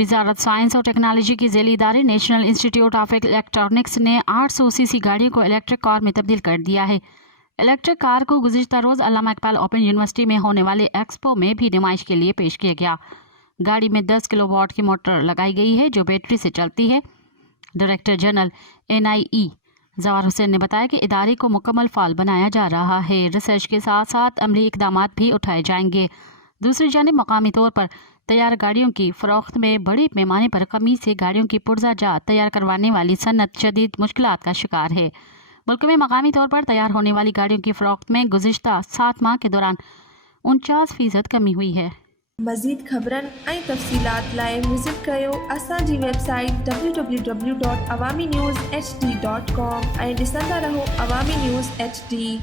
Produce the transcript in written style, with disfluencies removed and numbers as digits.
वजारत science और technology की ज़ैली इदारे नेशनल इंस्टीट्यूट ऑफ इलेक्ट्रॉनिक्स ने 800 सीसी गाड़ियों को इलेक्ट्रिक कार में तब्दील कर दिया है। इलेक्ट्रिक कार को गुज़िश्ता रोज़ अल्लामा इकबाल ओपन यूनिवर्सिटी में होने वाले एक्सपो में भी नुमाइश के लिए पेश किया गया। गाड़ी में 10 किलोवाट की मोटर लगाई गई है जो बैटरी से चलती है। डायरेक्टर जनरल NIE जवार हुसैन ने बताया कि इदारे को मुकम्मल फाल बनाया जा रहा है। रिसर्च के साथ साथ अमली इकदाम भी उठाए जाएंगे। दूसरी जानिब मकामी तौर पर तैयार गाड़ियों की फ़रोख्त में बड़े पैमाने पर कमी से गाड़ियों की पुर्जा जात तैयार करवाने वाली सनत शदीद मुश्किलात का शिकार है। मुल्क में मकामी तौर पर तैयार होने वाली गाड़ियों की फ़रोख्त में गुज़िश्ता 7 माह के दौरान 49% कमी हुई है। मज़ीद ख़बरनि ऐं तफ़सीलात लाइ विज़िट कयो असांजी वेबसाइट www.awamiNewsHD.com ऐं ॾिसंदा रहो अवामी न्यूज़ HD।